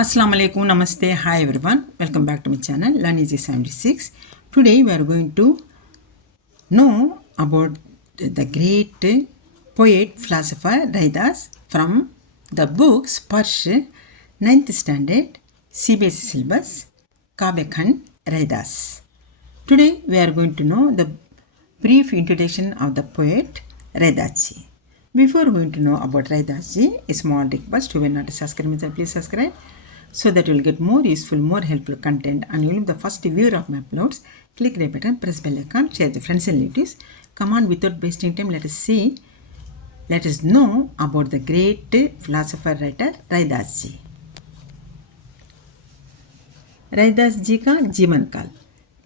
Assalamu alaikum, namaste, hi everyone, welcome back to my channel Learn Easy 76. Today we are going to know about the great poet philosopher Raidas from the book Sparsh 9th standard CBSE syllabus Kavya Khand Raidas. Today we are going to know the brief introduction of the poet Raidas ji. Before going to know about Raidas ji, a small request: who will not subscribe, please subscribe, so that you will get more useful, more helpful content, and you will be the first viewer of my uploads. Click the button, press bell icon, share with friends and relatives. Come on, without wasting time, let us know about the great philosopher writer Raidas ji. Raidas जी का जीवन काल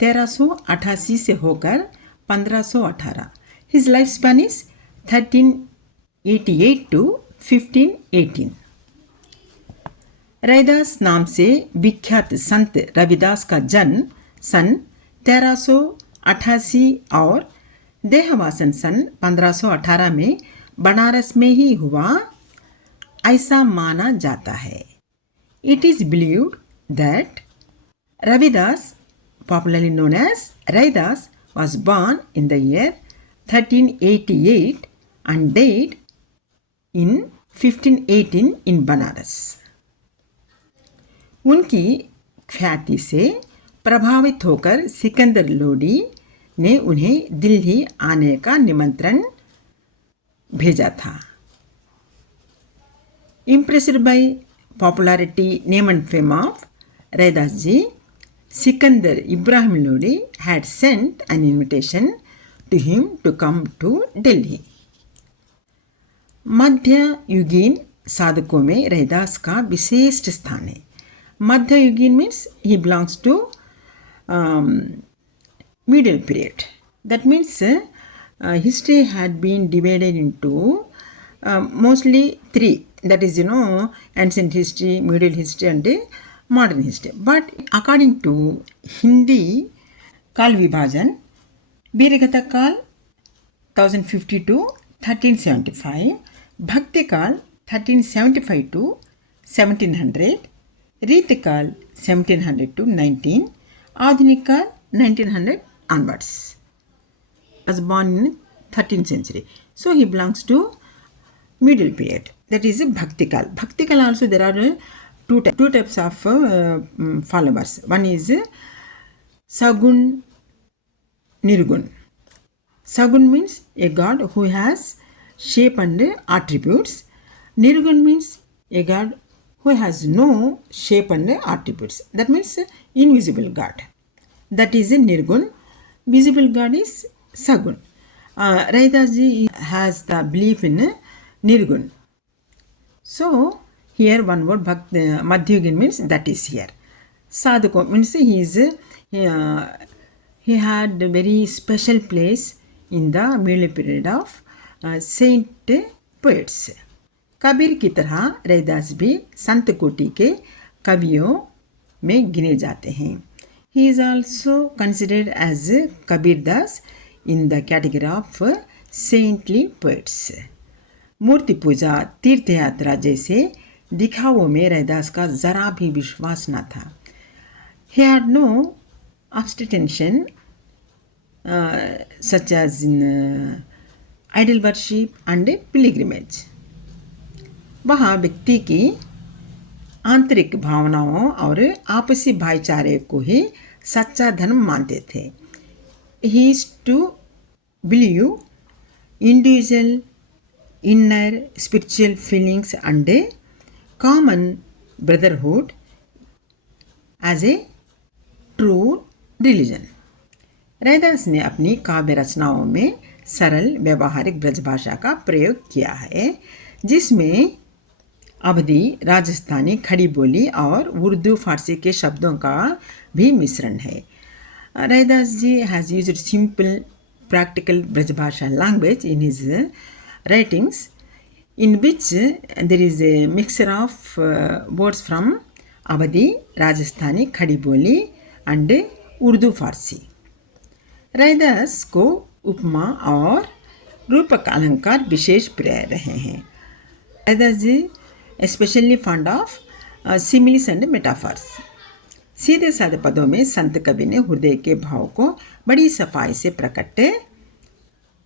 1388 से होकर 1518. His life span is 1388 to 1518. Raidas नाम से विख्यात संत रविदास का जन्म सन 1388 और देहवासन सन 1518 में बनारस में ही हुआ, ऐसा माना जाता है. It is believed that Ravidas, popularly known as Raidas, was born in the year 1388 and died in 1518 in Banaras. उनकी ख्याति से प्रभावित होकर सिकंदर लोडी ने उन्हें दिल्ली आने का निमंत्रण भेजा था. Impressed by popularity, name and fame of Raidas ji, Sikandar Ibrahim Lodi had sent an invitation to him to come to Delhi. मध्य युगीन साधकों में रैदास का विशिष्ट स्थान है. मध्य युगीन means he belongs to middle period. That means history had been divided into mostly three. That is, ancient history, middle history and modern history. But according to Hindi काल विभाजन, वीरगता काल 1050 to 1375, भक्ति काल 1375 to 1700, रीत काल 1700 to 19, आधुनिक काल 1900 onwards. Was born in 13th century. So he belongs to middle period. That is Bhakti Kal. Bhakti Kal also there are two types of followers. One is Sagun, Nirgun. Sagun means a god who has shape and attributes. Nirgun means a god who has no shape and attributes. That means invisible god. That is a Nirgun. Visible god is Sagun. Raidas ji has the belief in Nirgun. So here one word Madhyugin means that is here. Sadhako means he had a very special place in the middle period of saint poets. Kabir की तरह रैदास भी संत कोटि के कवियों में गिने जाते हैं. He is also considered as Kabir Das in the category of saintly poets. मूर्ति पूजा, तीर्थ यात्रा जैसे दिखावों में रैदास का जरा भी विश्वास न था. He had no ostentation such as in idol worship and pilgrimage. वह व्यक्ति की आंतरिक भावनाओं और आपसी भाईचारे को ही सच्चा धर्म मानते थे. He used to believe individual inner spiritual feelings and a common brotherhood as a true religion. Raidas ने अपनी काव्य रचनाओं में सरल व्यवहारिक ब्रजभाषा का प्रयोग किया है, जिसमें अवधी, राजस्थानी, खड़ी बोली और उर्दू फारसी के शब्दों का भी मिश्रण है. Raidas ji has used simple practical Brajbhasha language in his writings, in which there is a mixture of words from Awadhi, Rajasthani, Khadi Boli and Urdu Farsi. Raidas को उपमा और रूपक अलंकार विशेष प्रिय रहे हैं. रैदास जी especially fond of similes and metaphors. सीधे साधे पदों में संत कवि ने हृदय के भाव को बड़ी सफाई से प्रकट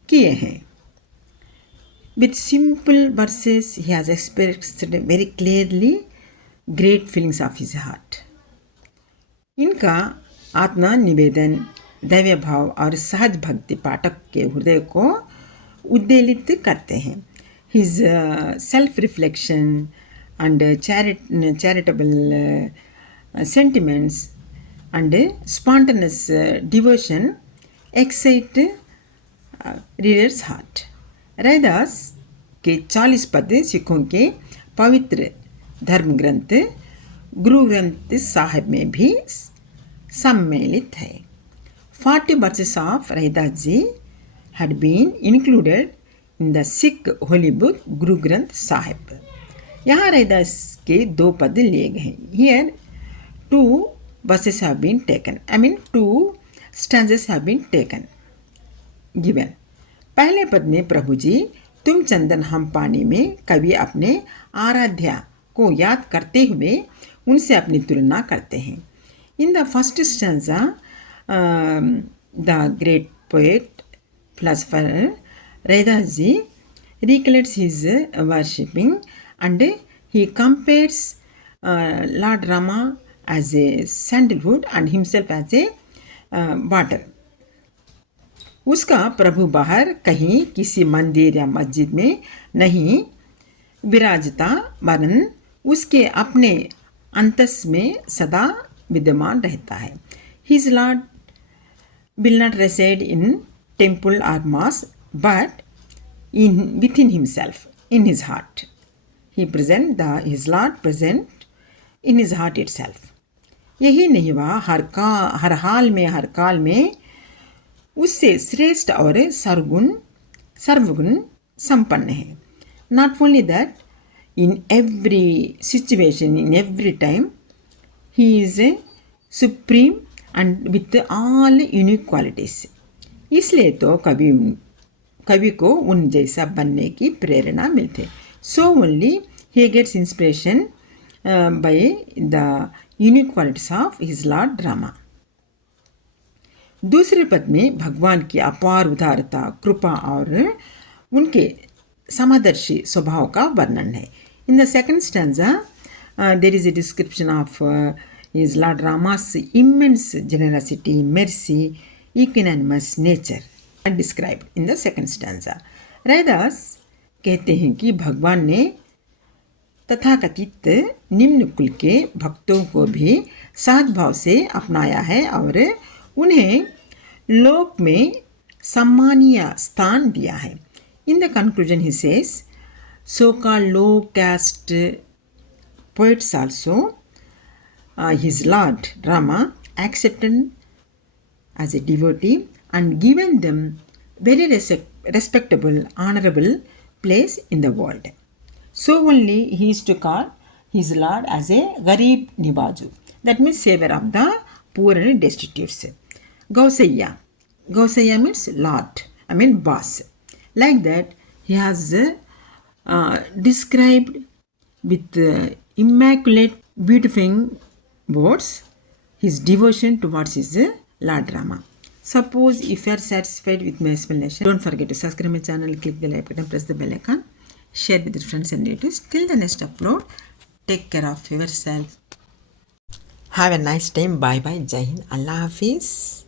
किए हैं। With simple verses, he has expressed very clearly great feelings of his heart. इनका आत्मा निवेदन, दैव्य भाव और सहज भक्ति पाठक के हृदय को उद्वेलित करते हैं। His self-reflection and charitable sentiments and spontaneous devotion excite reader's heart. Raidas के 40 पद सिखों के पवित्र धर्म ग्रंथ गुरु ग्रंथ साहिब में भी सम्मिलित है। 40 verses of Raidas ji had been included in the Sikh holy book Guru Granth Sahib. यहाँ रैदास के 2 पद लिए गए हैं। Here 2 verses have been taken. 2 stanzas have been taken. Given. पहले पद में प्रभु जी तुम चंदन हम पानी में कवि अपने आराध्या को याद करते हुए उनसे अपनी तुलना करते हैं। In the first stanza the great poet philosopher Raidas ji recollects his worshipping and he compares lord Rama as a sandalwood and himself as a water. उसका प्रभु बाहर कहीं किसी मंदिर या मस्जिद में नहीं विराजता, वरन उसके अपने अंतस में सदा विद्यमान रहता है। His Lord will not reside in temple or mosque, but within himself, in his heart. His Lord present in his heart itself. यही नहीं हुआ हर हाल में हर काल में उससे श्रेष्ठ और सर्वगुण संपन्न है। Not only that, in every situation, in every time, he is a supreme and with all unique qualities. इसलिए तो कवि को उन जैसा बनने की प्रेरणा मिलती। So only he gets inspiration by the unique qualities of his Lord Rama. दूसरे पद में भगवान की अपार उदारता, कृपा और उनके समदर्शी स्वभाव का वर्णन है। In the second stanza there is a description of his lord Rama's immense generosity, mercy, equanimous nature described in the second stanza. Raidas कहते हैं कि भगवान ने तथाकथित निम्न कुल के भक्तों को भी सद्भाव से अपनाया है और उन्हें लोक में सम्मानीय स्थान दिया है। In the conclusion he says so called low caste poets also his lord Rama accepted as a devotee and given them very respectable, honorable place in the world. So only he is to call his Lord as a Garib Nibaju. That means savior of the poor and destitute. Gausaya means Lord, boss. Like that, he has described with immaculate, beautifying words his devotion towards his Lord Rama. Suppose if you are satisfied with my explanation, don't forget to subscribe my channel, click the like button, press the bell icon, share with your friends and relatives. Till the next upload, take care of yourself. Have a nice time. Bye bye. Jai Hind. Allah Hafiz.